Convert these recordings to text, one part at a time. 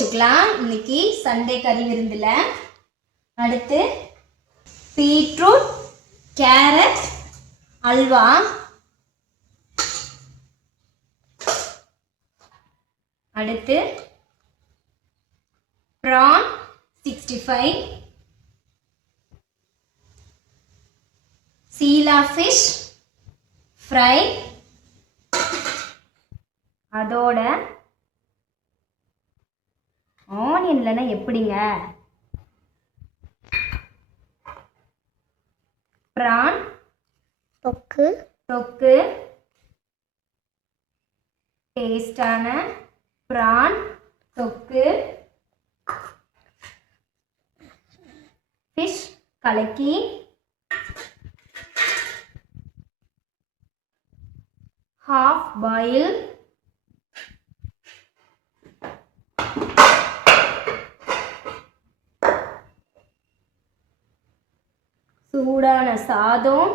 வச்சுக்கலாம் இன்னைக்கு சண்டே கறி விருந்துல. அடுத்து பீட்ரூட் கேரட் அல்வா, அடுத்து prawn 65, சீலா ஃபிஷ் ஃப்ரை, அதோட ஆனியன் இல்லைன்னா எப்படிங்க, பிரான் தொக்கு டேஸ்டான பிரான் தொக்கு, ஃபிஷ் கலக்கி, half boil, சூடான சாதம்,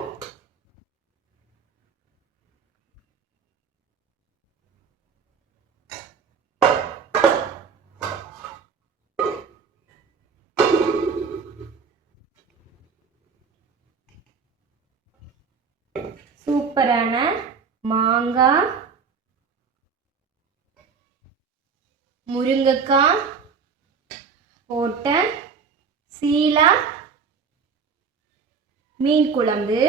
சூப்பரான மாங்காய் முருங்கைக்காய் போட்ட சீலா மீன் குழம்பு,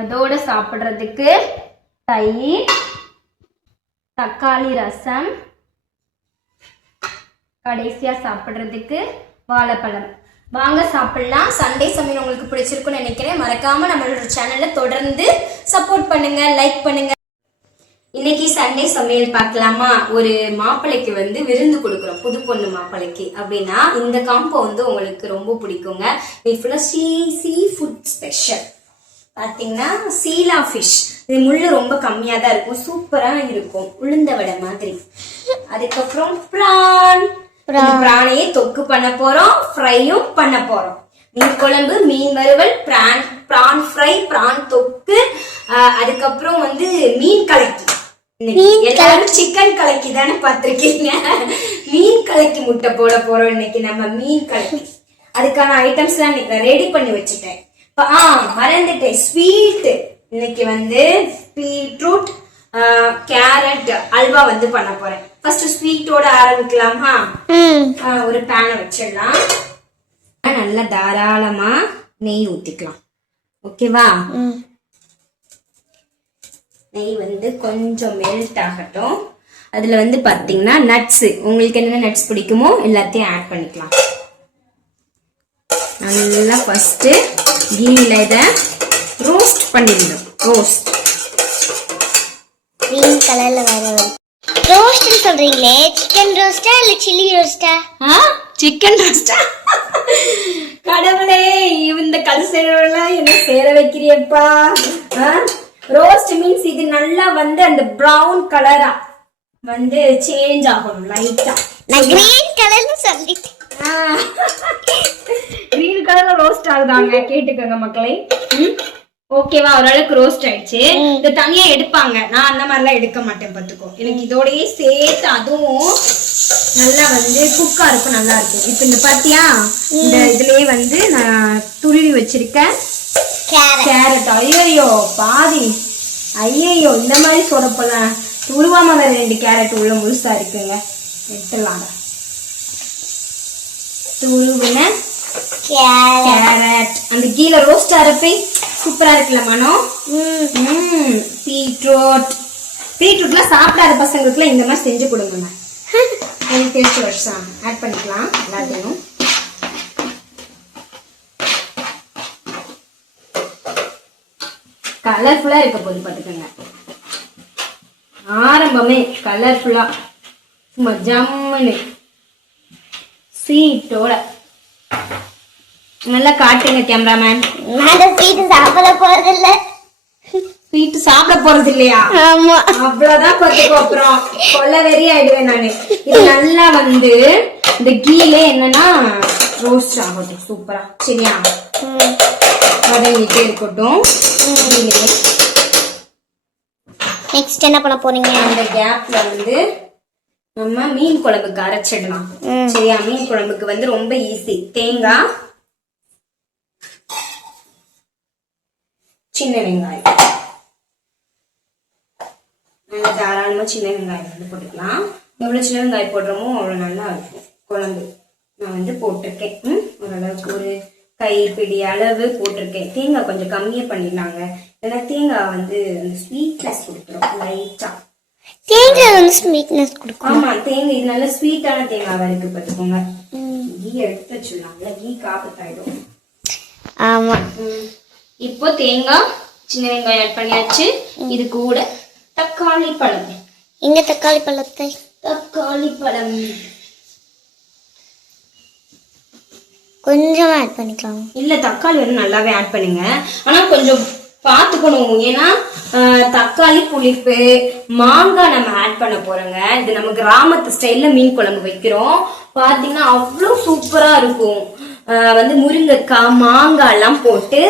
அதோட சாப்பிட்றதுக்கு தயிர், தக்காளி ரசம், கடைசியா சாப்பிட்றதுக்கு வாழைப்பழம். வாங்க சாப்பிடலாம். சண்டே சமையல் உங்களுக்கு பிடிச்சிருக்குன்னு நினைக்கிறேன். மறக்காம நம்மளோட சேனலை தொடர்ந்து சப்போர்ட் பண்ணுங்க, லைக் பண்ணுங்க. இன்னைக்கு சண்டே சமையல் பார்க்கலாமா? ஒரு மாப்பிள்ளைக்கு விருந்து கொடுக்குறோம், புது பொண்ணு மாப்பிள்ளைக்கு. அப்படின்னா இந்த காம்போ உங்களுக்கு ரொம்ப பிடிக்குங்க. இது ஃபுல்லா சீ ஃபுட் ஸ்பெஷல். பாத்தீங்கன்னா சீலா ஃபிஷ், இது முள்ளு ரொம்ப கம்மியா தான் இருக்கும், சூப்பரா இருக்கும், உளுந்த வடை மாதிரி. அதுக்கப்புறம் பிரானையே தொக்கு பண்ண போறோம், ஃப்ரையும் பண்ண போறோம். மீன் குழம்பு, மீன் வறுவல், பிரான் ஃப்ரை, பிரான் தொக்கு, அதுக்கப்புறம் மீன் கலக்கி. எல்லாரும் சிக்கன் கலக்கி தானே பாத்திருக்கீங்க. மீன் கலக்கி முட்டை போட போறோம் இன்னைக்கு நம்ம. மீன் கலக்கி அதுக்கான ஐட்டம்ஸ் எல்லாம் இன்னைக்கு ரெடி பண்ணி வச்சுட்டேன். மறந்துட்டேன், ஸ்வீட் இன்னைக்கு பீட்ரூட் கேரட் அல்வா பண்ண போறேன். ஃபர்ஸ்ட் ஸ்வீட்டோட ஆரம்பிக்கலாமா? ஒரு பேனை வச்சிடலாம். நல்லா தாராளமா நெய் ஊத்திக்கலாம். ஓகேவா? நெய் கொஞ்சம் மெல்ட் ஆகட்டும். அதுல பாத்தீங்கன்னா நட்ஸ், உங்களுக்கு என்னென்ன நட்ஸ் பிடிக்குமோ எல்லாத்தையும் ஆட் பண்ணிக்கலாம். நல்லா ஃபர்ஸ்ட் கீல இத ரோஸ்ட் பண்ணிடணும். ரோஸ்ட் கிரீன் கலர்ல வர ரோஸ்ட் சொல்றீங்களே, சிக்கன் ரோஸ்டா இல்ல சில்லி ரோஸ்டா? சிக்கன் ரோஸ்டா? கடவுளே, இந்த கல்சரோல என்ன சேர வைக்கிறியப்பா. ரோஸ்ட் மீன்ஸ் இது நல்லா அந்த பிரவுன் கலரா சேஞ்ச் ஆகணும் லைட்டா. நான் கிரீன் கலர்னு சொல்லிட்டேன். கிரீன் கலர்ல ரோஸ்ட் ஆகுதாங்க, கேட்டுக்கோங்க மக்களே. ஓகேவா? ஓரளவுக்கு ரோஸ்ட் ஆயிடுச்சு. இந்த தனியா எடுப்பாங்க, நான் அந்த மாதிரிலாம் எடுக்க மாட்டேன் பாத்துக்கோ. எனக்கு இதோடயே சேர்த்து அதுவும் நல்லா குக்கா இருக்கும், நல்லா இருக்கும். இப்ப இந்த பாத்தியா, இந்த இதுலயே நான் துருவி வச்சிருக்கேன் கேரட். ஐயோ பாதி, ஐயோ இந்த மாதிரி சொரப்பெல்லாம் துருவாம வேற 2 கேரட் உள்ள முழுசா இருக்குங்க. எடுத்துடலாம். துருவின கேரட் அந்த கீழே ரோஸ்ட் ஆறப்ப சூப்பரா இருக்குல்ல மனம். பீட்ரூட்லாம் சாப்பிடாத பசங்களுக்குலாம் இந்த மாதிரி செஞ்சு கொடுங்க. டேஸ்ட் வருஷம் ஆட் பண்ணிக்கலாம் எல்லாத்தையும். கலர்ஃபுல்லா இருக்க போது பாத்துக்கோங்க. ஆரம்பமே கலர்ஃபுல்லா சும்மா ஜம்முன்னு சீட்டோட நல்லா காட்டுங்க கேமராமேன். நான் ஸ்வீட் சாப்பிட போறது இல்ல. ஸ்வீட் சாப்பிட போறது இல்லையா? ஆமா, அவ்வளவுதான் பாத்துக்கோ. அப்புறம் கொல்ல வெறி ஆயிடுவேன் நானு. இது நல்லா இந்த கீழே என்னன்னா ரோஸ்ட் ஆகட்டும் சூப்பரா. சரியா? வதங்கிட்டே இருக்கட்டும். நெக்ஸ்ட் என்ன பண்ண போறீங்க? அந்த கேப்ல வந்து நம்ம மீன் குழம்புக்கு அரைச்சிடலாம். சரியா? மீன் குழம்புக்கு வந்து ரொம்ப ஈஸி. தேங்காய், சின்ன வெங்காயம், நல்லா தாராளமா சின்ன வெங்காயம் வந்து போட்டுக்கலாம். எவ்வளவு சின்ன வெங்காயம் போடுறோமோ அவ்வளவு நல்லா இருக்கும் குழம்பு. நான் வந்து போட்டிருக்கேன். ஓரளவுக்கு ஒரு கைப்பிடி அளவு போட்டிருக்கேன். தேங்காய் கொஞ்சம் கம்மியா பண்ணிடலாங்க. ஏன்னா தேங்காய் வந்து அந்த ஸ்வீட்னஸ் கொடுத்துரும் லைட்டா. தேங்காய் வந்து ஸ்வீட்னஸ் கொடுக்கும். ஆமா, தேங்காய் இது நல்ல ஸ்வீட்டான தேங்காய் இருக்கு பார்த்துக்கோங்க. கீ எடுத்து வச்சுடலாம்ல, கீ காப்பத்தாயிடும். ஆமா. இப்போ தேங்காய், சின்ன வெங்காயம் ஆட் பண்ணியாச்சு. இது கூட தக்காளி பழம். இங்க தக்காளி பழத்தை தக்காளி பழம் கொஞ்சமா ஆட் பண்ணிக்கலாம். இல்ல, தக்காளி வந்து நல்லாவே ஆட் பண்ணுங்க. ஆனா கொஞ்சம் பாத்துக்கணும். ஏன்னா தக்காளி புளிப்பு, மாங்காய் நம்ம ஆட் பண்ண போறோங்க. இது நம்ம கிராமத்து ஸ்டைல்ல மீன் குழம்பு வைக்கிறோம். பாத்தீங்கன்னா அவ்வளவு சூப்பரா இருக்கும். வந்து முருங்கைக்காய், மாங்காய் எல்லாம் போட்டு.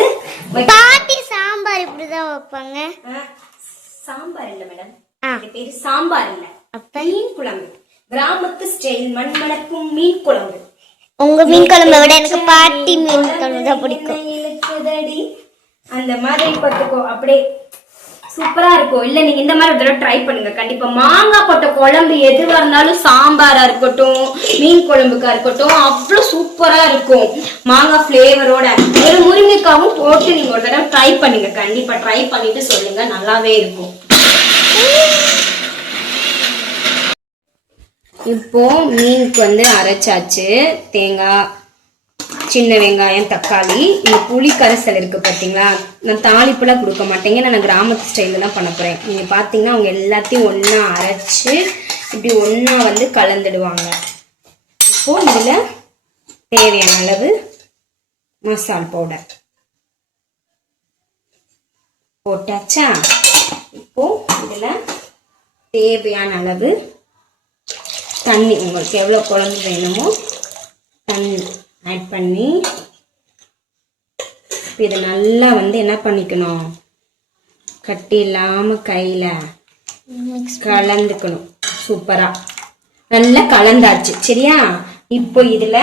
பாட்டி சாம்பார் இப்படிதான் வைப்பாங்க. சாம்பார் இல்ல மேடம், இது பேரு சாம்பார் இல்ல, மீன் குழம்பு. கிராமத்து ஸ்டைல் மண்மணக்கும் மீன் குழம்பு. உங்க மீன் குழம்பை விட எனக்கு பாட்டி மீன் குழம்பு தான் பிடிக்கும். அந்த மாதிரி பார்த்துக்கோ, அப்படியே சூப்பரா இருக்கும். இல்ல நீங்க இந்த மாதிரி ஒரு தடவை ட்ரை பண்ணுங்க கண்டிப்பா. மாங்காய் போட்ட குழம்பு எதுவா இருந்தாலும், சாம்பாரா இருக்கட்டும், மீன் குழம்புக்கா இருக்கட்டும், அவ்வளவு சூப்பரா இருக்கும். மாங்காய் பிளேவரோட ஒரு முருங்கைக்காவும் போட்டு நீங்க ஒரு தடவை ட்ரை பண்ணுங்க. கண்டிப்பா ட்ரை பண்ணிட்டு சொல்லுங்க, நல்லாவே இருக்கும். இப்போ மீனுக்கு வந்து அரைச்சாச்சு. தேங்காய், சின்ன வெங்காயம், தக்காளி. இந்த புளி கரைசல் இருக்கு பாத்தீங்களா? நான் தாளிப்புலாம் கொடுக்க மாட்டேங்க, நான் கிராமத்து ஸ்டைல்ல தான் பண்ண போறேன். நீங்க பாத்தீங்கன்னா அவங்க எல்லாத்தையும் ஒன்னா அரைச்சு இப்படி ஒன்னா வந்து கலந்துடுவாங்க. இப்போ இதுல தேவையான அளவு மசால் பவுடர் போட்டாச்சா? இப்போ இதுல தேவையான அளவு தண்ணி, உங்களுக்கு எவ்வளோ குழம்பு வேணுமோ தண்ணி ஆட் பண்ணி இதை நல்லா வந்து என்ன பண்ணிக்கணும், கட்டி இல்லாம கையில கலந்துக்கணும். சூப்பரா நல்லா கலந்தாச்சு. சரியா? இப்போ இதுல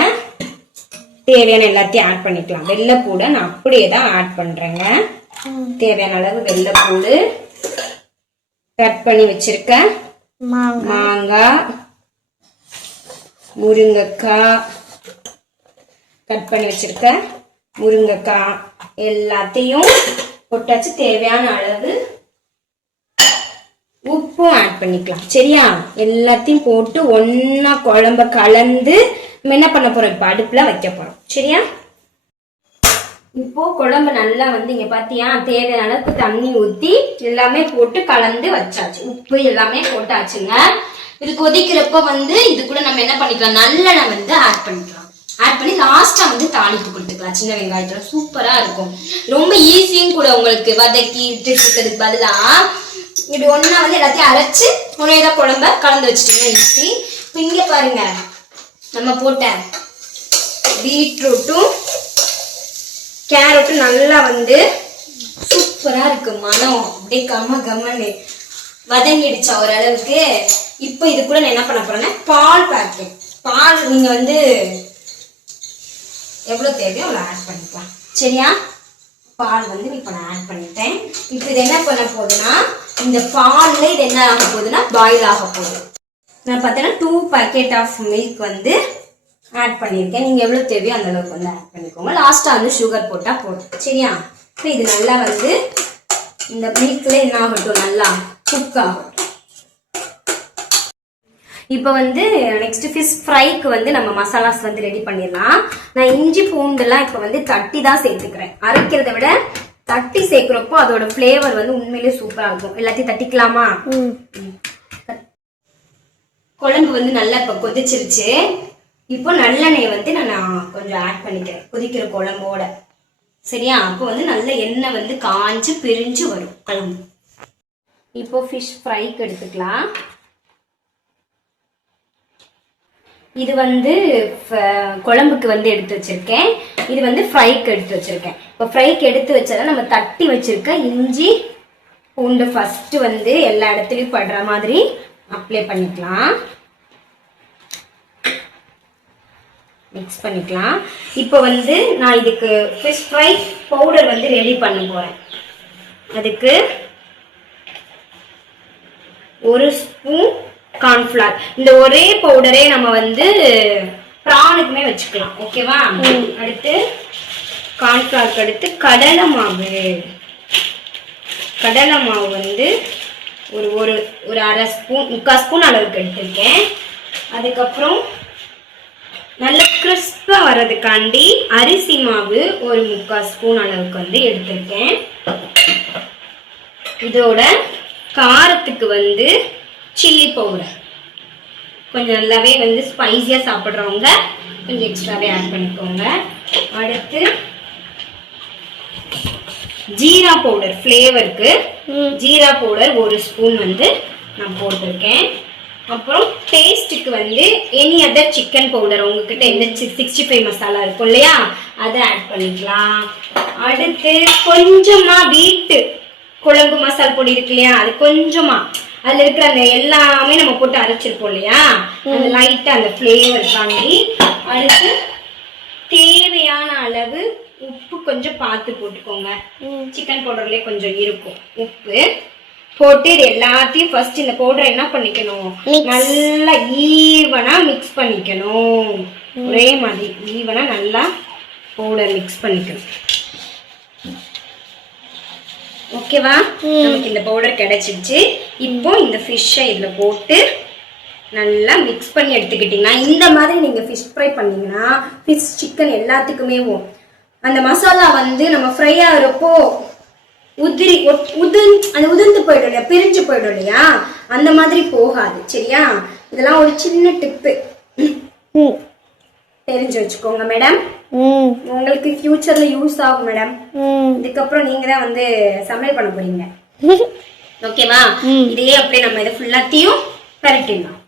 தேவையான எல்லாத்தையும் ஆட் பண்ணிக்கலாம். வெள்ளைப்பூடை நான் அப்படியே தான் ஆட் பண்றேங்க. தேவையான அளவு வெள்ளைப்பூடு, கட் பண்ணி வச்சிருக்க மாங்காய், முருங்கைக்காய், கட் பண்ணி வச்சிருக்க முருங்கைக்காய் எல்லாத்தையும் போட்டாச்சு. தேவையான அளவு உப்பும் ஆட் பண்ணிக்கலாம். சரியா? எல்லாத்தையும் போட்டு ஒன்னா குழம்ப கலந்து நம்ம என்ன பண்ண போறோம், இப்ப அடுப்புல வைக்க போறோம். சரியா? இப்போ குழம்பு நல்லா வந்து இங்க பாத்தியா, தேவையான அளவுக்கு தண்ணி ஊத்தி எல்லாமே போட்டு கலந்து வச்சாச்சு. உப்பு எல்லாமே போட்டாச்சுங்க. இது கொதிக்கிறப்ப வந்து இதுக்குள்ள நம்ம என்ன பண்ணிக்கலாம், நல்லெண்ணெய் வந்து ஆட் பண்ணிக்கலாம். ஆட் பண்ணி லாஸ்டா வந்து தாளிப்பு கொடுத்துக்கலாம். சின்ன வெங்காயத்தோட சூப்பரா இருக்கும். ரொம்ப ஈஸியும் கூட. உங்களுக்கு வதக்கி இருக்கிறதுக்கு பதிலா இப்படி ஒன்னா வந்து எல்லாத்தையும் அரைச்சு முனையதான் குழம்ப கலந்து வச்சுட்டீங்கன்னா ஈஸி. இப்போ இங்க பாருங்க, நம்ம போட்ட பீட்ரூட்டும் கேரட்டும் நல்லா வந்து சூப்பரா இருக்கு. மனம் அப்படியே கம்ம கம்மன்னு வதங்கிடுச்சா ஓரளவுக்கு. இப்போ இது கூட நான் என்ன பண்ண போறேன்னா, பால் பாக்கெட். பால் நீங்க வந்து எவ்வளவு தேவையோ அவ்வளவு ஆட் பண்ணிக்கலாம். சரியா? பால் வந்து இப்ப நான் ஆட் பண்ணிட்டேன். இப்போ இது என்ன பண்ண போகுதுன்னா, இந்த பால்ல இது என்ன ஆக போகுதுன்னா பாயில் ஆக போகுது. நான் பார்த்தேன்னா 2 பாக்கெட் ஆஃப் மில்க் வந்து ஆட் பண்ணியிருக்கேன். நீங்க எவ்வளவு தேவையோ அந்த அளவுக்கு வந்து ஆட் பண்ணிக்கோங்க. லாஸ்டா வந்து சுகர் போட்டா போதும். சரியா? இப்போ இது நல்லா வந்து இந்த மில்க்ல என்ன ஆகட்டும், நல்லா குக் ஆகட்டும். இப்போ வந்து நெக்ஸ்ட் ஃபிஷ் ஃப்ரைக்கு வந்து நம்ம மசாலாஸ் வந்து ரெடி பண்ணிடலாம். நான் இஞ்சி பூண்டுலாம் இப்போ வந்து தட்டி தான் சேர்த்துக்கிறேன். அரைக்கிறத விட தட்டி சேர்க்கிறப்போ அதோட ஃப்ளேவர் வந்து உண்மையிலேயே சூப்பரா இருக்கும். எல்லாத்தையும் தட்டிக்கலாமா? குழம்பு வந்து நல்லா இப்போ கொதிச்சிருச்சு. இப்போ நல்லெண்ணெய் வந்து நான் கொஞ்சம் ஆட் பண்ணிக்கிறேன் கொதிக்கிற குழம்போட. சரியா? அப்போ வந்து நல்ல எண்ணெய் வந்து காஞ்சு பிரிஞ்சு வரும் குழம்பு. இப்போ ஃபிஷ் ஃப்ரைக்கு எடுத்துக்கலாம். இது வந்து குழம்புக்கு வந்து எடுத்து வச்சிருக்கேன். இது வந்து ஃப்ரைக்கு எடுத்து வச்சிருக்கேன். இப்போ ஃப்ரைக்கு எடுத்து வச்சதை நம்ம தட்டி வச்சிருக்க இஞ்சி பூண்டு ஃபர்ஸ்ட் வந்து எல்லா இடத்துலயும் படுற மாதிரி அப்ளை பண்ணிக்கலாம். மிக்ஸ் பண்ணிக்கலாம். இப்போ வந்து நான் இதுக்கு ஃபிஷ் ஃப்ரை பவுடர் வந்து ரெடி பண்ண போறேன். அதுக்கு 1 ஸ்பூன் கார்ன்ஃப்ளவர். இந்த ஒரே பவுடரே நம்ம வந்து பிரானுக்குமே வச்சுக்கலாம். ஓகேவா? அடுத்து கார்ன்ஃப்ளவருக்கு அடுத்து கடலை மாவு. கடலை மாவு வந்து ஒரு ஒரு ஒரு அரை ஸ்பூன் 3/4 ஸ்பூன் அளவுக்கு எடுத்திருக்கேன். அதுக்கப்புறம் நல்ல கிறிஸ்பா வர்றதுக்காண்டி அரிசி மாவு ஒரு 3/4 ஸ்பூன் அளவுக்கு வந்து எடுத்திருக்கேன். இதோட காரத்துக்கு வந்து சில்லி பவுடர் கொஞ்சம் நல்லாவே வந்து ஸ்பைசியா சாப்பிட்றவங்க கொஞ்சம் எக்ஸ்ட்ராவே ஆட் பண்ணிக்கோங்க. அடுத்து ஜீரா பவுடர் ஃப்ளேவருக்கு ஜீரா பவுடர் 1 ஸ்பூன் வந்து நான் போட்டிருக்கேன். அப்புறம் டேஸ்ட்டுக்கு வந்து எனி அதர் சிக்கன் பவுடர் உங்ககிட்ட எந்த 65 மசாலா இருக்கும் இல்லையா அதை ஆட் பண்ணிக்கலாம். அடுத்து கொஞ்சமா வீட்டு குழம்பு மசால் பொடி இருக்கு இல்லையா அது கொஞ்சமா அதுல இருக்கிற அந்த எல்லாமே நம்ம போட்டு அரைச்சிருப்போம் இல்லையா அந்த லைட்டா அந்த ஃப்ளேவர் தாண்டி. அடுத்து தேவையான அளவு உப்பு கொஞ்சம் பார்த்து போட்டுக்கோங்க. சிக்கன் பவுடர்லயே கொஞ்சம் இருக்கும் உப்பு போட்டு இது எல்லாத்தையும் ஃபர்ஸ்ட் இந்த பவுடரை என்ன பண்ணிக்கணும் நல்லா ஈவனா மிக்ஸ் பண்ணிக்கணும். ஒரே மாதிரி ஈவனா நல்லா பவுடர் மிக்ஸ் பண்ணிக்கணும். ஓகேவா? நமக்கு இந்த பவுடர் கிடைச்சிருச்சு. இப்போ இந்த ஃபிஷ்ஷை இதுல போட்டு நல்லா மிக்ஸ் பண்ணி எடுத்துக்கிட்டீங்கன்னா இந்த மாதிரி நீங்க ஃபிஷ் ஃப்ரை பண்ணீங்கன்னா ஃபிஷ் சிக்கன் எல்லாத்துக்குமே அந்த மசாலா வந்து நம்ம ஃப்ரை ஆகிறப்போ உதிர்ந்து போயிடும் இல்லையா பிரிஞ்சு போயிடும் இல்லையா அந்த மாதிரி போகாது. சரியா? இதெல்லாம் ஒரு சின்ன டிப்பு தெரிஞ்சு வச்சுக்கோங்க மேடம். உங்களுக்கு ஃபியூச்சர்ல யூஸ் ஆகும் மேடம். இதுக்கப்புறம் நீங்க தான் வந்து சமையல் பண்ண போறீங்க. ஓகேவா? இதே அப்படியே நம்ம இதை ஃபுல்லாத்தையும் பரட்டிடலாம்.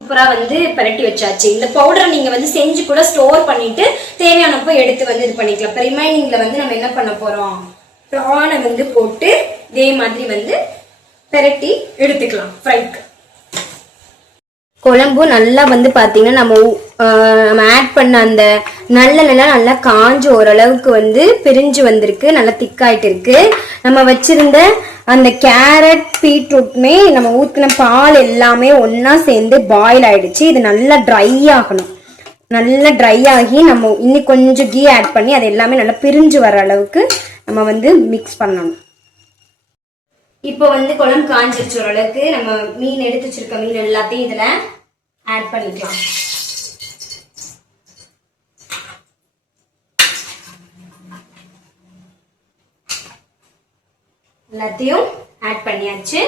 சூப்பரா வந்து பரட்டி வச்சாச்சு. இந்த பவுடரை நீங்க வந்து செஞ்சு கூட ஸ்டோர் பண்ணிட்டு தேவையானப்போ எடுத்து வந்து இது பண்ணிக்கலாம். இப்போ ரிமைனிங்ல வந்து நம்ம என்ன பண்ண போறோம் ப்ரானை வந்து போட்டு இதே மாதிரி வந்து பரட்டி எடுத்துக்கலாம் ஃப்ரைக்கு. குழம்பு நல்லா வந்து பாத்தீங்கன்னா நம்ம ஆட் பண்ண அந்த நல்லெண்ணெய் நல்லா காஞ்சு ஓரளவுக்கு வந்து பிரிஞ்சு வந்திருக்கு. நல்லா திக்காயிட்டு இருக்கு. நம்ம வச்சிருந்த அந்த கேரட் பீட்ரூட்மே நம்ம ஊத்தின பால் எல்லாமே ஒன்னா சேர்ந்து பாயில் ஆயிடுச்சு. இது நல்லா ட்ரை ஆகணும். நல்லா ட்ரை ஆகி நம்ம இன்னும் கொஞ்சம் கீ ஆட் பண்ணி அது எல்லாமே நல்லா பிரிஞ்சு வர அளவுக்கு நம்ம வந்து மிக்ஸ் பண்ணணும். இப்போ வந்து குழம்பு காஞ்சிருச்சு ஓரளவுக்கு. நம்ம மீன் எடுத்து வச்சிருக்க மீன் எல்லாத்தையும் இதுல ஆட் பண்ணிக்கலாம். எல்லாத்தையும் ஆட் பண்ணியாச்சு.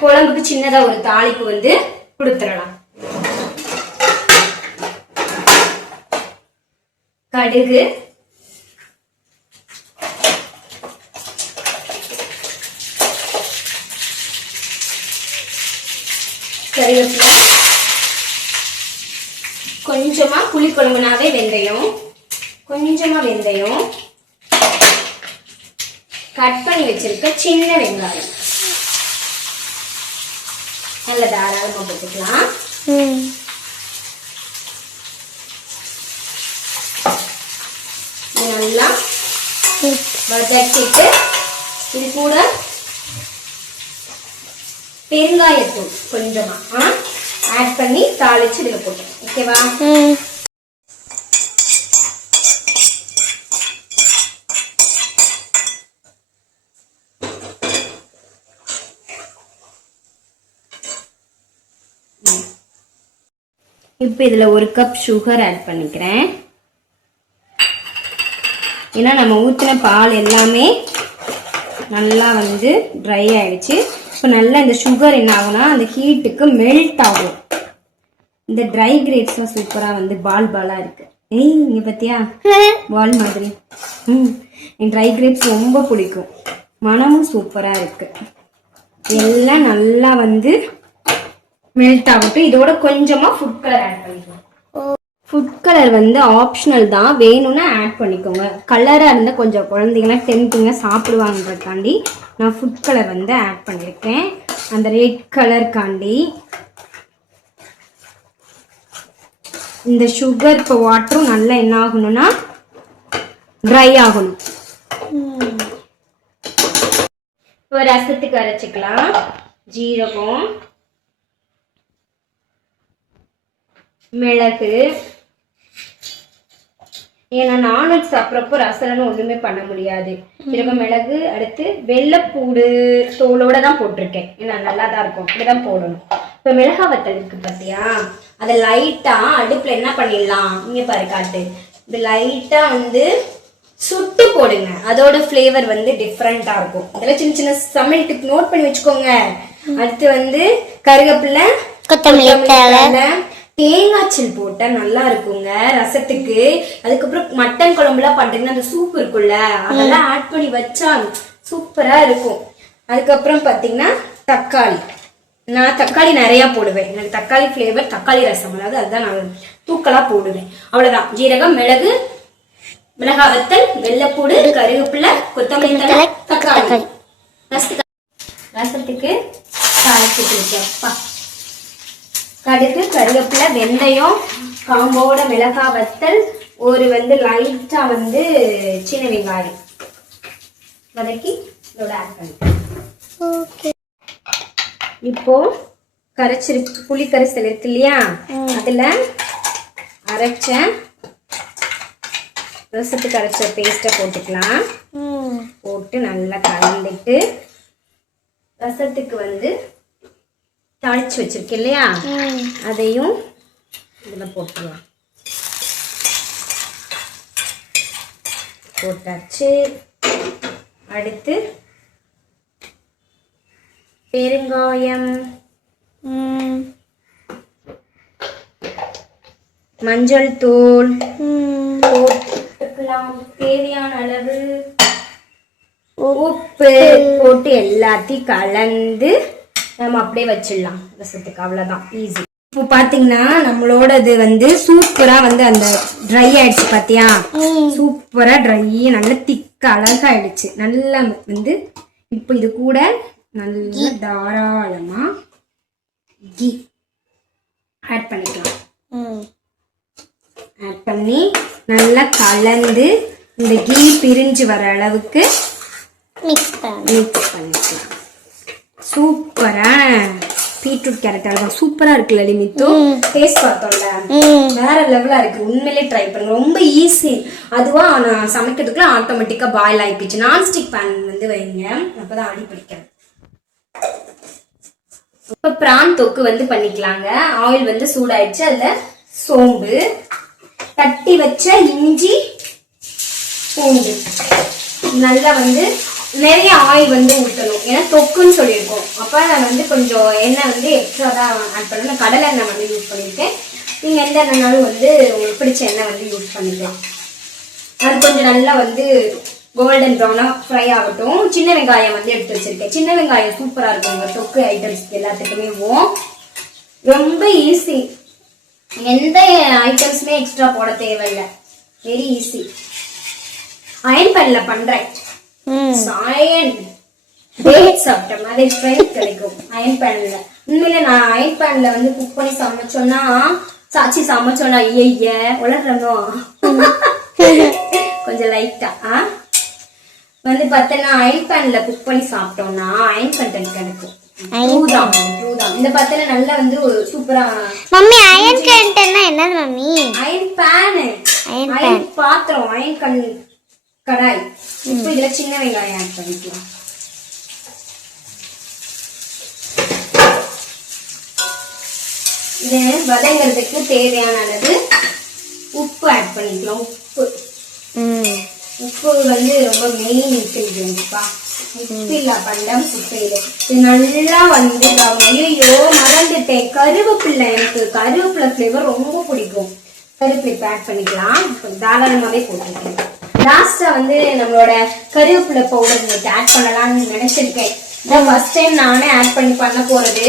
குழம்புக்கு சின்னதா ஒரு தாளிப்பு வந்து கொடுத்துடலாம். கடுகு, கறிவேப்பிலை, கொஞ்சமா புளி குழம்புனாவே வெந்தயம், கொஞ்சமா வெந்தயம், கட் பண்ணி வச்சிருக்க சின்ன வெங்காயம் நல்ல தாராளமா போட்டுக்கலாம். நல்லா வதக்கிட்டு இது கூட பெருங்காயத்தூள் கொஞ்சமா ஆட் பண்ணி தாளிச்சு இதுல போட்டு. ஓகேவா? இப்போ இதுல 1 கப் சுகர் ஆட் பண்ணிக்கிறேன். ஏன்னா நம்ம ஊற்றின பால் எல்லாமே நல்லா வந்து ட்ரை ஆயிடுச்சு. இப்போ நல்லா இந்த சுகர் என்ன ஆகும்னா அந்த ஹீட்டுக்கு மெல்ட் ஆகும். இந்த ட்ரை கிரேப்ஸ்லாம் சூப்பராக வந்து பாலா இருக்கு. இங்க பத்தியா பால் மாதிரி. எனக்கு ட்ரை கிரேப்ஸ் ரொம்ப பிடிக்கும். மனமும் சூப்பராக இருக்கு. எல்லாம் நல்லா வந்து மெல்ட் ஆகட்டும். இதோட கொஞ்சமா ஃபுட் கலர் ஆட் பண்ணிக்கலாம். ஃபுட் கலர் வந்து ஆப்ஷனல் தான், வேணும்னா ஆட் பண்ணிக்கோங்க. கலராக இருந்தால் கொஞ்சம் குழந்தைங்களாம் டென்த்துங்க சாப்பிடுவாங்கன்றதுக்காண்டி நான் ஃபுட் கலர் வந்து ஆட் பண்ணியிருக்கேன். அந்த ரெட் கலருக்காண்டி இந்த சுகர் இப்போ வாட்டரும் நல்லா என்ன ஆகணும்னா ட்ரை ஆகணும். இப்போ ரசத்துக்கு அரைச்சிக்கலாம். ஜீரகம், மிளகு, ஏன்னா நான்வெஜ் சாப்பிட்றப்போ ரசம்னு ஒன்றுமே பண்ண முடியாது. ஜீரகம், மிளகு, அடுத்து வெள்ளைப்பூடு தோலோட தான் போட்டிருக்கேன். ஏன்னா நல்லா தான் இருக்கும், அப்படிதான் போடணும். இப்போ மிளகா வத்தல் இருக்கு பார்த்தியா, அதை லைட்டாக அடுப்பில் என்ன பண்ணிடலாம், இங்கே பாரு காட்டு, இது லைட்டாக வந்து சுட்டு போடுங்க. அதோட ஃப்ளேவர் வந்து டிஃப்ரெண்ட்டாக இருக்கும். இதெல்லாம் சின்ன சின்ன சமையல் டிப் நோட் பண்ணி வச்சுக்கோங்க. அடுத்து வந்து கருவேப்பிலை, கொத்தமல்லி, தேங்காய் சில் போட்டா நல்லா இருக்குங்க ரசத்துக்கு. அதுக்கப்புறம் மட்டன் குழம்புலாம் பண்றீங்கன்னா அந்த சூப் இருக்குல்ல, அதெல்லாம் ஆட் பண்ணி வச்சா சூப்பரா இருக்கும். அதுக்கப்புறம் பாத்தீங்கன்னா தக்காளி, நான் தக்காளி நிறைய போடுவேன். எனக்கு தக்காளி ஃப்ளேவர், தக்காளி ரசம் அதாவது அதுதான் நான் தூக்கலா போடுவேன். அவ்வளவுதான். ஜீரகம், மிளகு, மிளகா வத்தல், வெள்ளைப்பூடு, கருவேப்பிலை, கொத்தமல்லி தழை, தக்காளி. ரசத்துக்கு தாளிச்சுப்பா கடுகு, கருவேப்பிலை, வெந்தயம், காம்போட மிளகா வத்தல், ஒரு வந்து லைட்டா வந்து சின்ன வெங்காயம் வதக்கி இதோட ஆட் பண்ணிக்கலாம். இப்போ கரைச்சிருக்கு புளி கரைசல் இருக்கு இல்லையா, அதுல அரைச்ச ரசத்துக்கு அரைச்ச பேஸ்ட்டை போட்டுக்கலாம். போட்டு நல்லா கலந்துட்டு ரசத்துக்கு வந்து தாளிச்சு வச்சிருக்கேன் இல்லையா, அதையும் இதுல போட்டுருவோம். போட்டாச்சு. அடுத்து பெருங்காயம், மஞ்சள் தூள் போட்டுக்கலாம். தேவையான அளவு உப்பு போட்டு எல்லாத்தையும் கலந்து நம்ம அப்படியே வச்சிடலாம் ரசத்துக்கு. அவ்வளவுதான், ஈஸி. இப்போ பாத்தீங்கன்னா நம்மளோடது வந்து சூப்பரா வந்து அந்த ட்ரை ஆயிடுச்சு பாத்தியா, சூப்பரா ட்ரை, நல்லா திக்க அழகா ஆயிடுச்சு. நல்லா வந்து இப்போ இது கூட நல்லா தாராளமா கீ ஆட் பண்ணிக்கலாம். ஆட் பண்ணி நல்லா கலந்து இந்த கீ பிரிஞ்சு வர அளவுக்கு மிக்ஸ் பண்ணிக்கலாம். சூப்பரா பீட்ரூட் கேரட் அல்வா சூப்பரா இருக்குல்ல லிமித்து. டேஸ்ட் பார்த்தோம்ல, வேற லெவலா இருக்கு. உண்மையிலே ட்ரை பண்ணுங்க, ரொம்ப ஈஸி. அதுவா நான் சமைக்கிறதுக்குள்ள ஆட்டோமேட்டிக்கா பாயில் ஆயிடுச்சு. நான்ஸ்டிக் பேன் வந்து வைங்க, அப்பதான் அடி பிடிக்கிறேன். இப்ப பிரான் தொக்கு வந்து பண்ணிக்கலாங்க. ஆயில் வந்து சூடாயிடுச்சு. அதுல சோம்பு, தட்டி வச்ச இஞ்சி, பூண்டு, நல்லா வந்து நிறைய ஆயில் வந்து ஊற்றணும். ஏன்னா தொக்குன்னு சொல்லியிருக்கோம். அப்போ நான் வந்து கொஞ்சம் எண்ணெய் வந்து எக்ஸ்ட்ரா தான் ஆட் பண்ணணும். நான் கடலை எண்ணெய் வந்து யூஸ் பண்ணியிருக்கேன். நீங்கள் எந்த எண்ணெய்னாலும் வந்து உங்களுக்கு பிடிச்ச எண்ணெய் வந்து யூஸ் பண்ணிக்கலாம். அது கொஞ்சம் நல்லா வந்து கோல்டன் ப்ரௌனாக ஃப்ரை ஆகட்டும். சின்ன வெங்காயம் வந்து எடுத்து வச்சிருக்கேன். சின்ன வெங்காயம் சூப்பராக இருக்கும் உங்கள் தொக்கு ஐட்டம்ஸ் எல்லாத்துக்குமே. ரொம்ப ஈஸி, எந்த ஐட்டம்ஸுமே எக்ஸ்ட்ரா போட தேவையில்லை. Very easy. அயன் பேன்ல பண்றேன். அயன் டேட் சாப்பிட்ட மாதிரி ஸ்ட்ரென்த் கிடைக்கும் அயன் பேன்ல. உண்மையில நான் அயன் பேன்ல வந்து குக் பண்ணி சமைச்சோன்னா ஐய உலகணும் கொஞ்சம் லைட்டா வந்து பார்த்தேன்னா அயன் பேன்ல குக் பண்ணி சாப்பிட்டோம்னா அயன் கண்டென்ட் கிடைக்கும். இந்த பத்தல நல்லா வந்து சூப்பரா. மம்மி அயன் கண்டென்ட்னா என்னது மம்மி? அயன் பேன், அயன் பாத்திரம், அயன் கடாய். இப்போ இதுல சின்ன வெங்காயம் ஆட் பண்ணிக்கலாம். இது வதங்கிறதுக்கு தேவையான அளவு உப்பு ஆட் பண்ணிக்கலாம். உப்பு வந்து ரொம்ப மெயின் இன்கிரிடியன்ட்ப்பா. உப்பு இல்ல பண்டம் உப்பையில இது நல்லா வந்து ஐயோ மறந்துட்டேன், கருவேப்பிலை. எனக்கு கருவேப்பிலை ஃப்ளேவர் ரொம்ப பிடிக்கும். கருவேப்பிலை ஆட் பண்ணிக்கலாம். தாராளமாவே போட்டுருக்கேன். லாஸ்டா வந்து நம்மளோட கருவேப்பிலை பவுடர் இன்னைக்கு ஆட் பண்ணலாம்னு நினைச்சிருக்கேன். ஃபர்ஸ்ட் டைம் நானே ஆட் பண்ண போறது.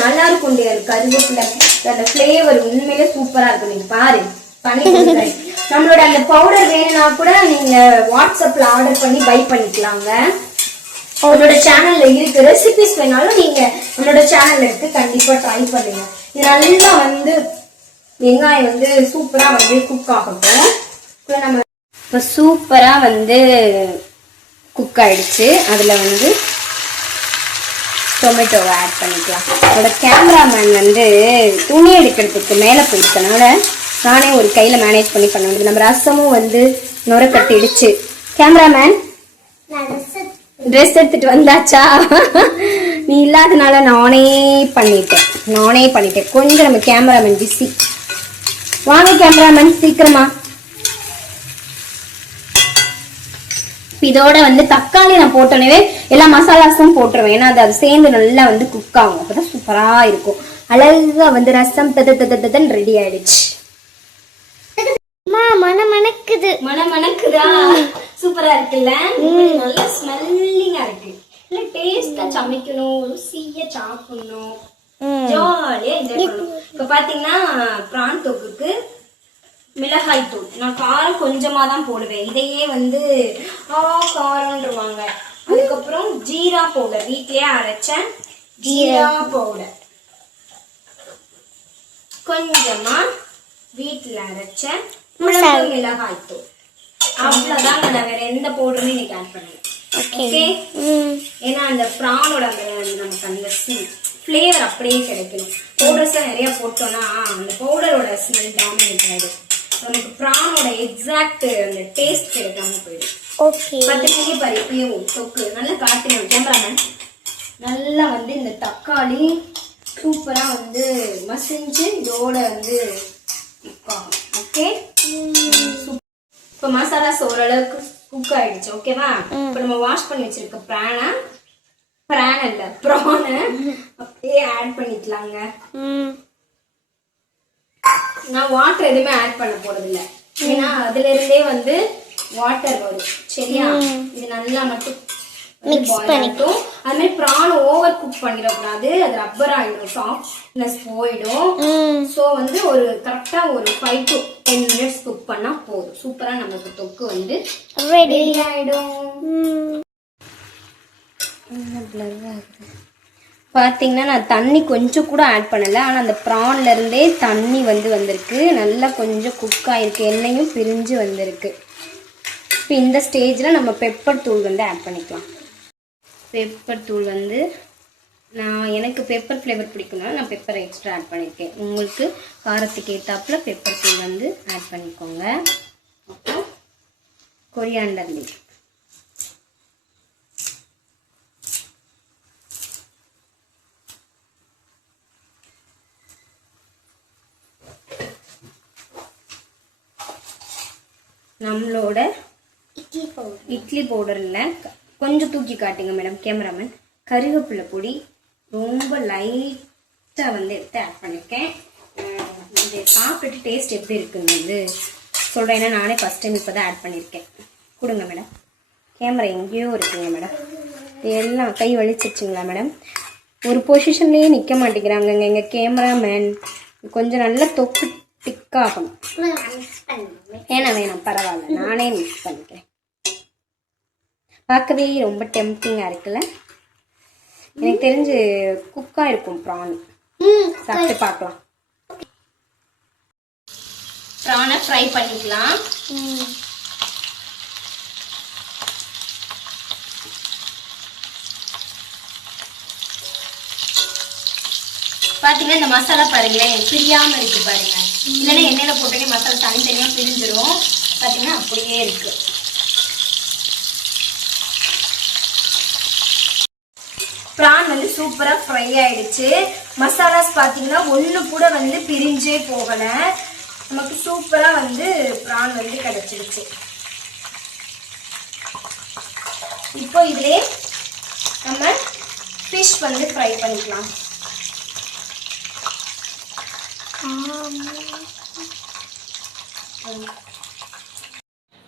நல்லா இருக்கும் கருவேப்பிலை அந்த ஃப்ளேவர் உண்மையிலே சூப்பரா இருக்கும். நீங்க பாரு பண்ணி கொடுக்குறேன். நம்மளோட அந்த பவுடர் வேணும்னா கூட நீங்க வாட்ஸ்அப்ல ஆர்டர் பண்ணி பை பண்ணிக்கலாங்க. அவங்களோட சேனல்ல இருக்கு. ரெசிபிஸ் வேணாலும் நீங்க நம்மளோட சேனல்ல இருக்கு, கண்டிப்பா ட்ரை பண்ணுங்க. இது நல்லா வந்து வெங்காயம் வந்து சூப்பரா வந்து குக் ஆகட்டும். நம்ம இப்போ சூப்பரா வந்து குக் ஆயிடுச்சு. அதுல வந்து டொமேட்டோவை ஆட் பண்ணிக்கலாம். என்னோட கேமராமேன் வந்து துணி எடுக்கிறதுக்கு மேலே போயிருக்கனால நானே ஒரு கையில் மேனேஜ் பண்ண முடியுது. நம்ம ரசமும் வந்து நுர கட்டிடுச்சு. கேமராமேன் ட்ரெஸ் எடுத்துட்டு வந்தாச்சா? நீ இல்லாதனால நானே பண்ணிட்டேன். கொஞ்சம் நம்ம கேமராமேன் பிஸி. வாங்க கேமராமேன் சீக்கிரமா. இதோட வந்து தக்காளி நான் போட்டோன்னே எல்லா மசாலாஸும் போட்டுருவேன். ஏன்னா அது சேர்ந்து நல்லா வந்து குக் ஆகும். அப்பதான் சூப்பரா இருக்கும். அழகா வந்து ரசம் ததன்னு ரெடி ஆயிடுச்சு. மணக்குதா? சூப்பரா இருக்குல்ல? நல்ல ஸ்மெல்லிங்கா இருக்கு. இல்ல டேஸ்டா சமைக்கணும், ருசியா சாப்பிடணும், ஜாலியா என்ஜாய் பண்ணணும். இப்ப பாத்தீங்கன்னா பிரான் தொக்குக்கு மிளகாய் தூள் நான் காரம் கொஞ்சமா தான் போடுவேன். இதையே வந்து காரம்ன்றவாங்க. அதுக்கப்புறம் ஜீரா பவுடர், வீட்லயே அரைச்ச ஜீரா பவுடர் கொஞ்சமா, வீட்டுல அரைச்ச மிளகாய் தூள். அவ்வளவுதான். நான் வேற எந்த பவுடருமே இன்னைக்கு ஆட் பண்ணல. ஓகே, ஏன்னா அந்த பிரானோட நமக்கு அந்த ஃபிளேவர் அப்படியே கிடைக்கணும். பவுடர்ஸ் நிறைய போட்டோம்னா அந்த பவுடரோட ஸ்மெல் டாமினேட் ஆயிடும். நமக்கு பிரானோட எக்ஸாக்ட் அந்த டேஸ்ட் கிடைக்காம போயிடும். ஓகே, பத்திரிக்கை பறிப்பையும் தொக்கு நல்லா காட்டணும் கேமராமேன். நல்லா வந்து இந்த தக்காளி சூப்பரா வந்து மசிஞ்சு இதோட வந்து ஓகே. இப்போ மசாலாஸ் ஓரளவுக்கு குக் ஆயிடுச்சு. ஓகேவா? இப்போ நம்ம வாஷ் பண்ணி வச்சிருக்க பிரானை அப்படியே ஆட் பண்ணிக்கலாங்க. நான் வாட்டர் எதுவுமே ஆட் பண்ண போறது இல்ல, ஏன்னா அதுல இருந்தே வந்து வாட்டர் வரும். சரியா? இது நல்லா மட்டும் மிக்ஸ் பண்ணிட்டோம். அது மாதிரி பிரான் ஓவர் குக் பண்ணிடக்கூடாது, அது ரப்பர் ஆயிடும், சாஃப்ட்னஸ் போயிடும். ஸோ வந்து ஒரு கரெக்டா ஒரு 5 to 10 minutes குக் பண்ணா போதும். சூப்பரா நமக்கு தொக்கு வந்து ரெடி ஆயிடும். பார்த்தீங்கன்னா நான் தண்ணி கொஞ்சம் கூட ஆட் பண்ணலை, ஆனால் அந்த ப்ரான்ல இருந்தே தண்ணி வந்து வந்திருக்கு. நல்லா கொஞ்சம் குக் ஆயிருக்கு, எண்ணெயும் பிரிஞ்சு வந்திருக்கு. இப்போ இந்த ஸ்டேஜில் நம்ம பெப்பர் தூள் வந்து ஆட் பண்ணிக்கலாம். பெப்பர் தூள் வந்து எனக்கு பெப்பர் ஃப்ளேவர் பிடிக்கும்னா நான் பெப்பர் எக்ஸ்ட்ரா ஆட் பண்ணியிருக்கேன். உங்களுக்கு காரத்துக்கு ஏற்றாப்புல பெப்பர் தூள் வந்து ஆட் பண்ணிக்கோங்க. அப்புறம் கொரியாண்டர் லீஃப், நம்மளோட இட்லி பவுடர் இல்லை, கொஞ்சம் தூக்கி காட்டுங்க மேடம் கேமராமேன். கருவேப்பிலை பொடி ரொம்ப லைட்டாக வந்து எடுத்து ஆட் பண்ணியிருக்கேன். இது சாப்பிட்டுட்டு டேஸ்ட் எப்படி இருக்குன்னு வந்து சொல்கிறேன், ஏன்னா நானே ஃபஸ்ட் டைம் இப்போ தான் ஆட் பண்ணியிருக்கேன். கொடுங்க மேடம். கேமரா எங்கேயோ இருக்குங்க மேடம். எல்லாம் கை வலிச்சிருச்சுங்களா மேடம்? ஒரு பொசிஷன்லேயே நிற்க மாட்டேங்கிறாங்க எங்கள் கேமராமேன். கொஞ்சம் நல்லா தொக்கு திக்காகணும். வேணாம் பரவாயில்ல, நானே மிக்ஸ் பண்ணிக்கிறேன். பார்க்கவே ரொம்ப டெம்ப்டிங்காக இருக்குல்ல? எனக்கு தெரிஞ்சு குக்காக இருக்கும் ப்ரான். சாப்பிட்டு பார்க்கலாம். ப்ரானை ஃப்ரை பண்ணிக்கலாம். பார்த்தீங்கன்னா இந்த மசாலா பாருங்களேன், பிரியாம இருக்கு பாருங்க. இல்லைன்னா எண்ணெயில போட்டே மசாலா தனித்தனியாக பிரிஞ்சிடும். பார்த்தீங்கன்னா அப்படியே இருக்கு. ப்ரான் வந்து சூப்பரா ஃப்ரை ஆயிடுச்சு. மசாலாஸ் பார்த்தீங்கன்னா ஒன்று கூட வந்து பிரிஞ்சே போகலை. நமக்கு சூப்பரா வந்து ப்ரான் வந்து கிடைச்சிருச்சு. இப்போ இதிலே நம்ம ஃபிஷ் வந்து ஃப்ரை பண்ணிக்கலாம்.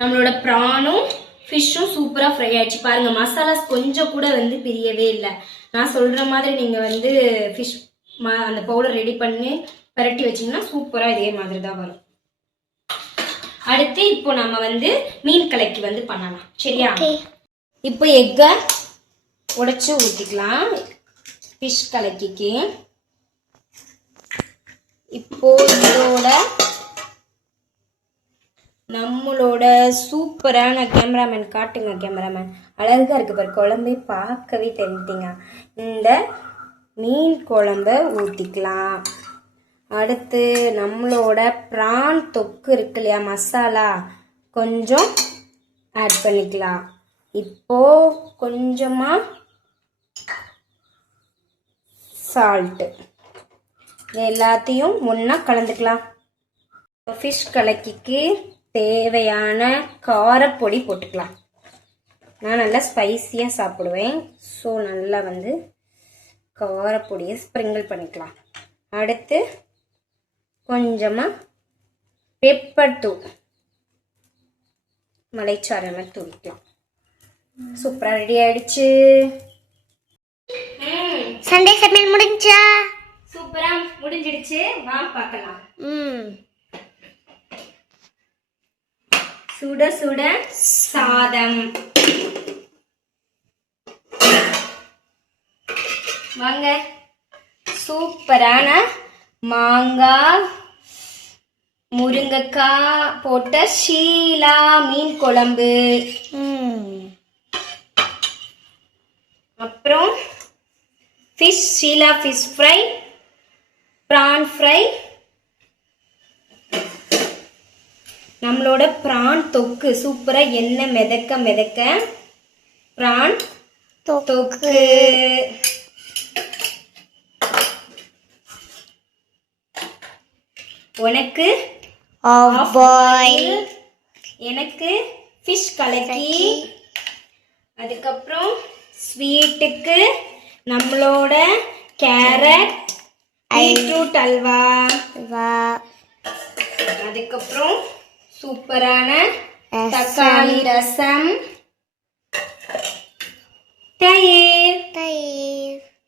நம்மளோட ப்ரானும் ஃபிஷ்ஷும் சூப்பராக ஃப்ரை ஆயிடுச்சு. பாருங்கள், மசாலாஸ் கொஞ்சம் கூட வந்து பிரியவே இல்லை. நான் சொல்கிற மாதிரி நீங்கள் வந்து ஃபிஷ் அந்த பவுடர் ரெடி பண்ணி பரட்டி வச்சிங்கன்னா சூப்பராக இதே மாதிரி தான் வரும். அடுத்து இப்போ நம்ம வந்து மீன் கலக்கி வந்து பண்ணலாம். சரியா? இப்போ எக்கை உடைச்சு ஊற்றிக்கலாம் ஃபிஷ் கலக்கிக்கு. இப்போ இதோட நம்மளோட சூப்பரான கேமராமேன் காட்டுங்க. கேமராமேன் அழகா இருக்கு பாரு, குழம்பே பார்க்கவே தெரிஞ்சுட்டீங்க. இந்த மீன் குழம்ப ஊற்றிக்கலாம். அடுத்து நம்மளோட பிரான் தொக்கு இருக்கு இல்லையா, மசாலா கொஞ்சம் ஆட் பண்ணிக்கலாம். இப்போ கொஞ்சமா சால்ட்டு எல்லாத்தையும் ஒன்றா கலந்துக்கலாம். ஃபிஷ் கலக்கிக்கு தேவையான காரப்பொடி போட்டுக்கலாம். நான் நல்லா ஸ்பைஸியாக சாப்பிடுவேன், ஸோ நல்லா வந்து காரப்பொடியை ஸ்ப்ரிங்கிள் பண்ணிக்கலாம். அடுத்து கொஞ்சமாக பெப்பர் தூள், மலைச்சாரமாக தூளிக்கலாம். சூப்பராக ரெடி ஆயிடுச்சு. சண்டே சமையல் முடிஞ்சா? சூப்பரா முடிஞ்சிடுச்சு. வா பார்க்கலாம். சுட சுட சாதம். வாங்க. சூப்பரான மாங்காய் முருங்கைக்காய் போட்ட ஷீலா மீன் குழம்பு, அப்புறம் ஃபிஷ் ஷீலா ஃபிஷ் ஃப்ரை, பிரான் ஃப்ரை, நம்மளோட பிரான் தொக்கு சூப்பரா எண்ணெய் மிதக்க மிதக்க பிரான் தொக்கு. உனக்கு ஆஃப் பாயில், எனக்கு ஃபிஷ் கலக்கி. அதுக்கப்புறம் ஸ்வீட்டுக்கு நம்மளோட கேரட் பீட்ரூட் அல்வா. அதுக்கப்புறம் சூப்பரான தக்காளி ரசம், தயிர்.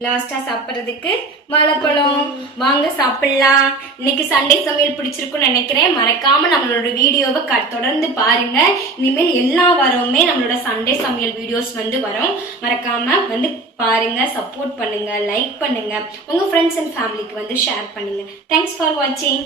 லாஸ்டா சாப்பிட்றதுக்கு வாழைப்பழம். வாங்க சாப்பிடலாம். இன்னைக்கு சண்டே சமையல் பிடிச்சிருக்குன்னு நினைக்கிறேன். மறக்காம நம்மளோட வீடியோவை தொடர்ந்து பாருங்க. இனிமேல் எல்லா வாரமுமே நம்மளோட சண்டே சமையல் வீடியோஸ் வந்து வரும். மறக்காம வந்து பாருங்க, சப்போர்ட் பண்ணுங்க, லைக் பண்ணுங்க, உங்க ஃப்ரெண்ட்ஸ் அண்ட் ஃபேமிலிக்கு வந்து ஷேர் பண்ணுங்க. தேங்க்ஸ் ஃபார் வாட்சிங்.